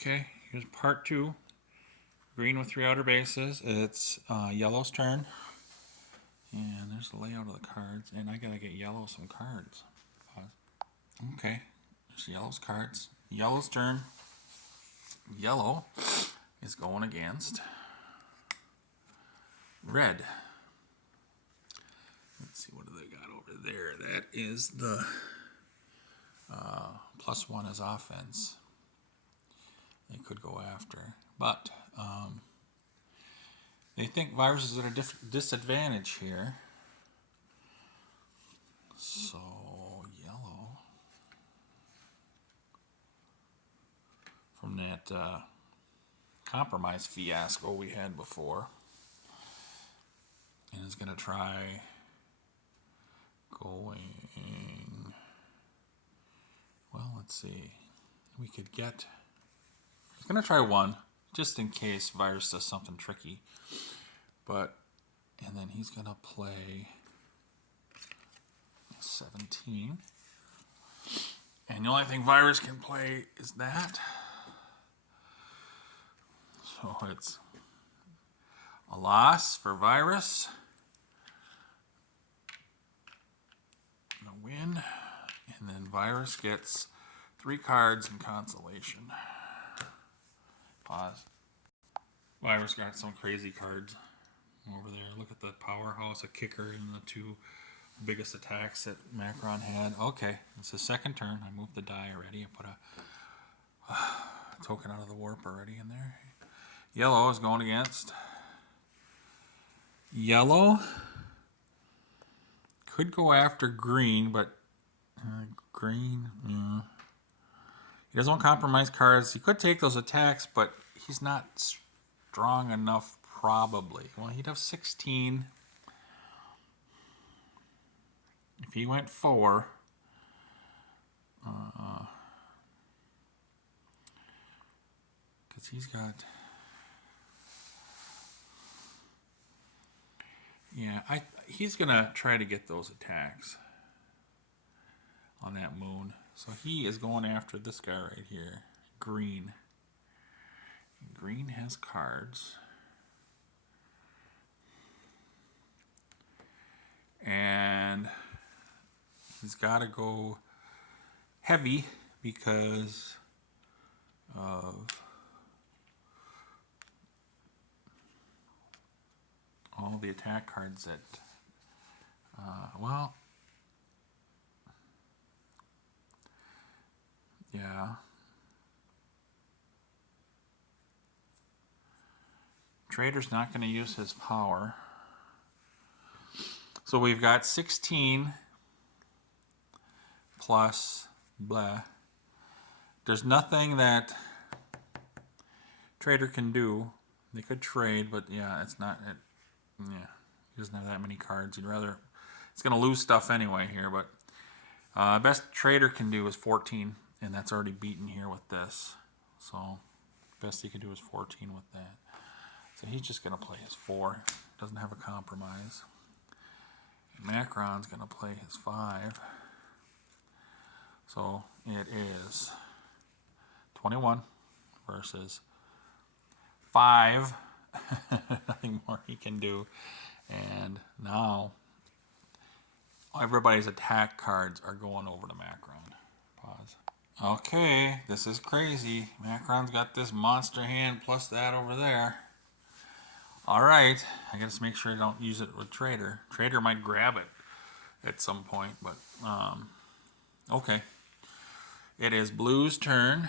Okay, here's part 2. Green with 3 outer bases. It's yellow's turn. And there's the layout of the cards. And I gotta get yellow some cards. Okay, there's yellow's cards. Yellow's turn. Yellow is going against red. Let's see, what do they got over there? That is the +1 is offense. They could go after, but they think Virus is at a disadvantage here. So yellow, from that compromise fiasco we had before, and is going to try going, well, let's see, we could get, I'm going to try 1 just in case Virus does something tricky, but, and then he's going to play 17, and the only thing Virus can play is that, so it's a loss for Virus, a win, and then Virus gets 3 cards in consolation. Pause. Virus got some crazy cards over there. Look at the powerhouse, a kicker, and the 2 biggest attacks that Macron had. Okay, it's his second turn. I moved the die already. I put a token out of the warp already in there. Yellow is going against. Yellow could go after green, but green, he doesn't want compromise cards. He could take those attacks, but he's not strong enough, probably. Well, he'd have 16. If he went 4, because he's got, yeah, he's gonna try to get those attacks on that moon. So he is going after this guy right here, green. Green has cards. And he's got to go heavy because of all the attack cards that, well, yeah. Trader's not going to use his power. So we've got 16 plus blah. There's nothing that Trader can do. They could trade, but yeah, it's not, yeah, he doesn't have that many cards. He'd rather, he's going to lose stuff anyway here, but best Trader can do is 14, and that's already beaten here with this. So best he can do is 14 with that. So he's just going to play his 4. Doesn't have a compromise. Macron's going to play his 5. So it is 21 versus 5. Nothing more he can do. And now everybody's attack cards are going over to Macron. Pause. Okay, this is crazy. Macron's got this monster hand plus that over there. Alright, I gotta make sure I don't use it with Trader. Trader might grab it at some point, but okay. It is Blue's turn.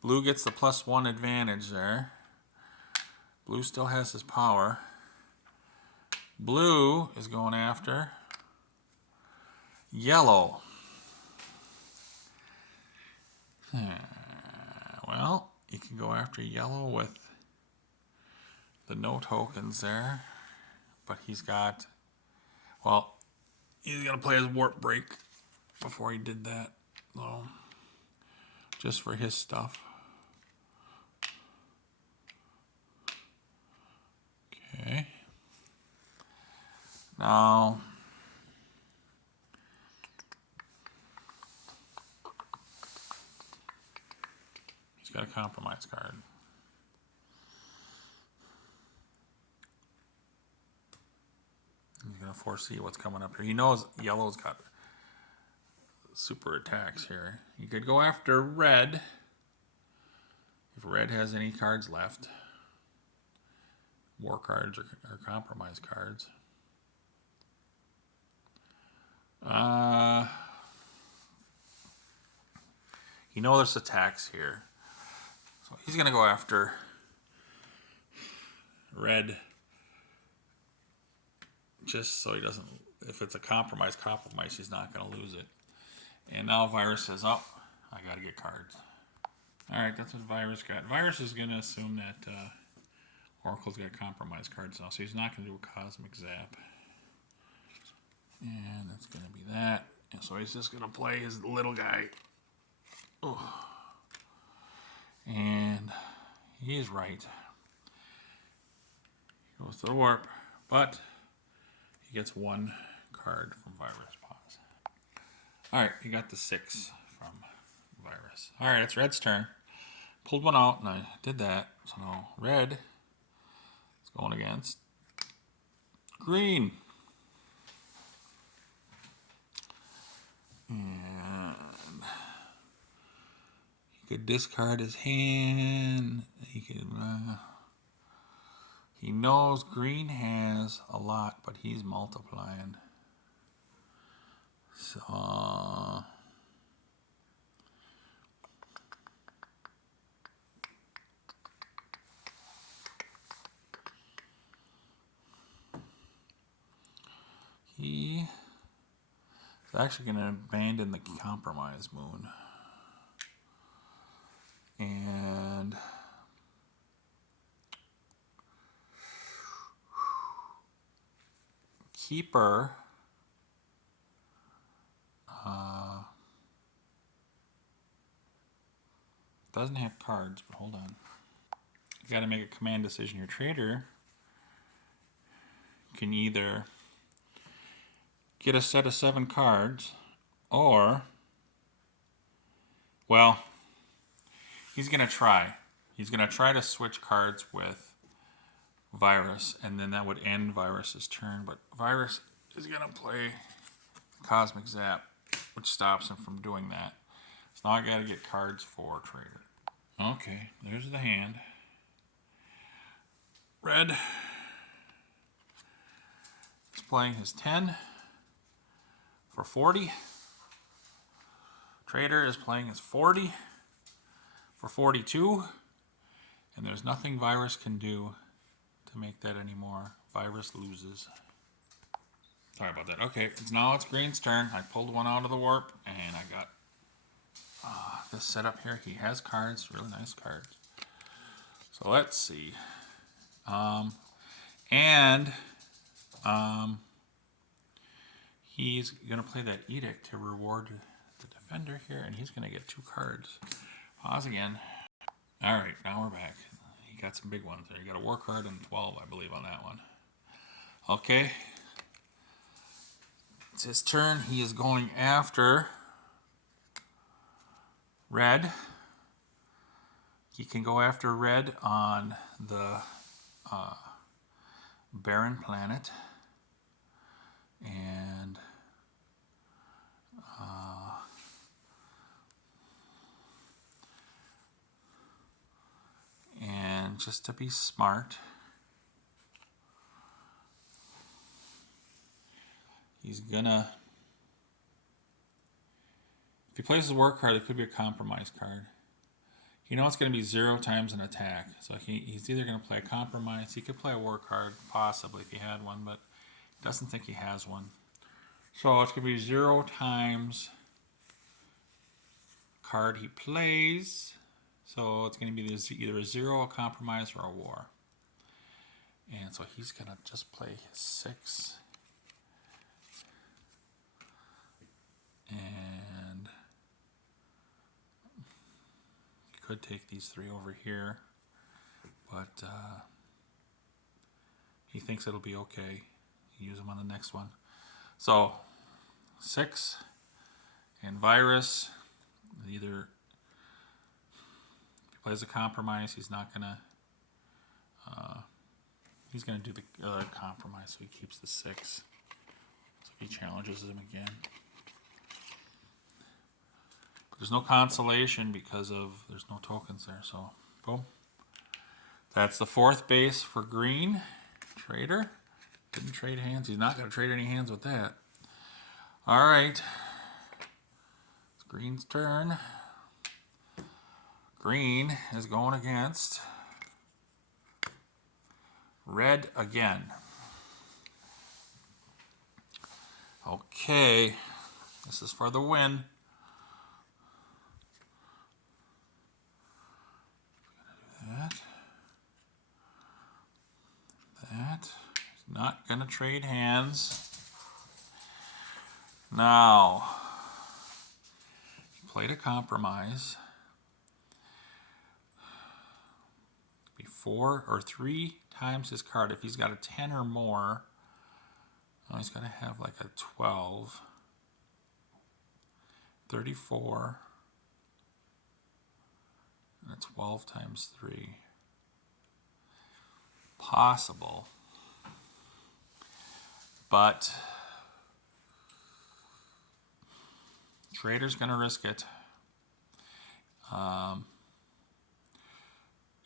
Blue gets the +1 advantage there. Blue still has his power. Blue is going after yellow. Well, you can go after yellow with the no tokens there, but he's got, well, he's gonna play his warp break before he did that, so just for his stuff. Okay, now got a compromise card. He's going to foresee what's coming up here. He knows yellow's got super attacks here. You could go after red if red has any cards left. War cards or compromise cards. You know there's attacks here. So he's going to go after red just so he doesn't, if it's a compromise, he's not going to lose it. And now Virus says, oh, I got to get cards. All right, that's what Virus got. Virus is going to assume that Oracle's got compromise cards now, so he's not going to do a Cosmic Zap. And that's going to be that. And so he's just going to play his little guy. Oh. And he is right. He goes to the warp, but he gets one card from Virus. Pause. All right, he got the 6 from Virus. All right, it's Red's turn. Pulled one out, and I did that. So now Red is going against Green. And he could discard his hand. He could. He knows Green has a lot, but he's multiplying. So he is actually going to abandon the compromise moon. And Keeper doesn't have cards, but hold on. You got to make a command decision. Your trader can either get a set of 7 cards, or, well, he's going to try. He's going to try to switch cards with Virus, and then that would end Virus's turn. But Virus is going to play Cosmic Zap, which stops him from doing that. So now I got to get cards for Trader. Okay, there's the hand. Red is playing his 10 for 40. Trader is playing his 40 for 42. And there's nothing Virus can do to make that anymore. Virus loses. Sorry about that. Okay, now it's Green's turn. I pulled one out of the warp, and I got this setup here. He has cards, really nice cards. So let's see. He's going to play that Edict to reward the defender here, and he's going to get 2 cards. Pause again. All right, now we're back. He got some big ones there. You got a war card and 12, I believe, on that one. Okay. It's his turn. He is going after Red. He can go after Red on the barren planet. And just to be smart, he's gonna, if he plays his war card, it could be a compromise card. You know it's going to be 0 times an attack. So he's either going to play a compromise. He could play a war card, possibly, if he had one, but he doesn't think he has one. So it's going to be 0 times card he plays. So it's going to be either a 0, a compromise, or a war. And so he's going to just play his 6. And could take these 3 over here, but he thinks it'll be okay. Use them on the next one. So 6 and Virus, either if he plays a compromise, he's not gonna. He's gonna do the compromise, so he keeps the 6. So if he challenges him again, but there's no consolation because there's no tokens there. So boom. That's the 4th base for green. Trader didn't trade hands. He's not gonna trade any hands with that. All right. It's green's turn. Green is going against red again. Okay, this is for the win. That. He's not going to trade hands. Now, he played a compromise. Before or 3 times his card. If he's got a 10 or more, he's got to have like a 12, 34, and a 12 times 3. Possible. But trader's going to risk it.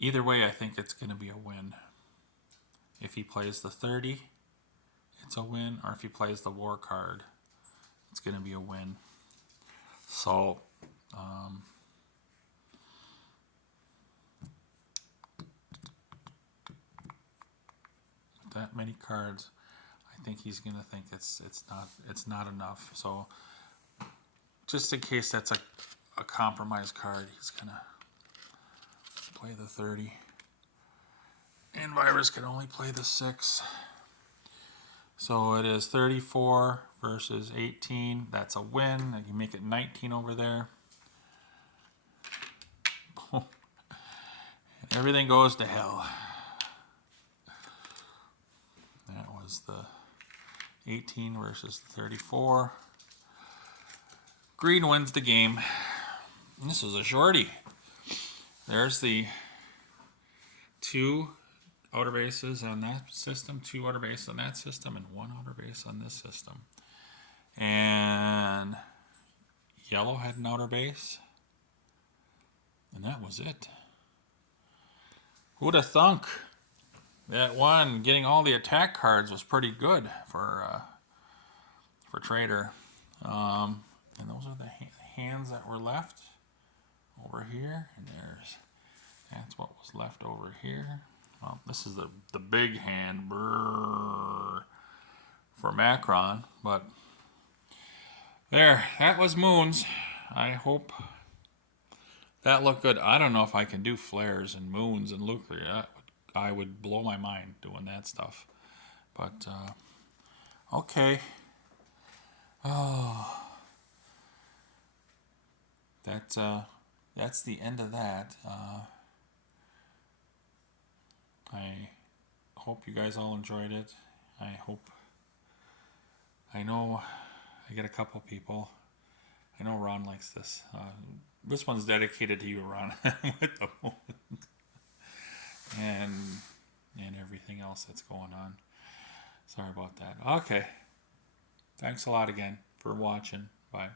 Either way, I think it's going to be a win. If he plays the 30, it's a win. Or if he plays the war card, it's going to be a win. So, with that many cards, I think he's going to think it's not enough. So, just in case that's a compromise card, he's going to play the 30. And Virus can only play the 6. So it is 34 versus 18. That's a win. I can make it 19 over there. And everything goes to hell. That was the 18 versus the 34. Green wins the game. This was a shorty. There's the 2 outer bases on that system, 2 outer bases on that system, and 1 outer base on this system. And yellow had an outer base. And that was it. Who'd have thunk that one getting all the attack cards was pretty good for trader. And those are the hands that were left over here. And that's what was left over here. Well, this is the big hand for Macron, but there, that was Moons. I hope that looked good. I don't know if I can do flares and moons and nuclear. I would blow my mind doing that stuff. But, okay. Oh. That's the end of that. I hope you guys all enjoyed it. I know I get a couple people. I know Ron likes this. This one's dedicated to you, Ron, with the moment and everything else that's going on. Sorry about that. Okay. Thanks a lot again for watching. Bye.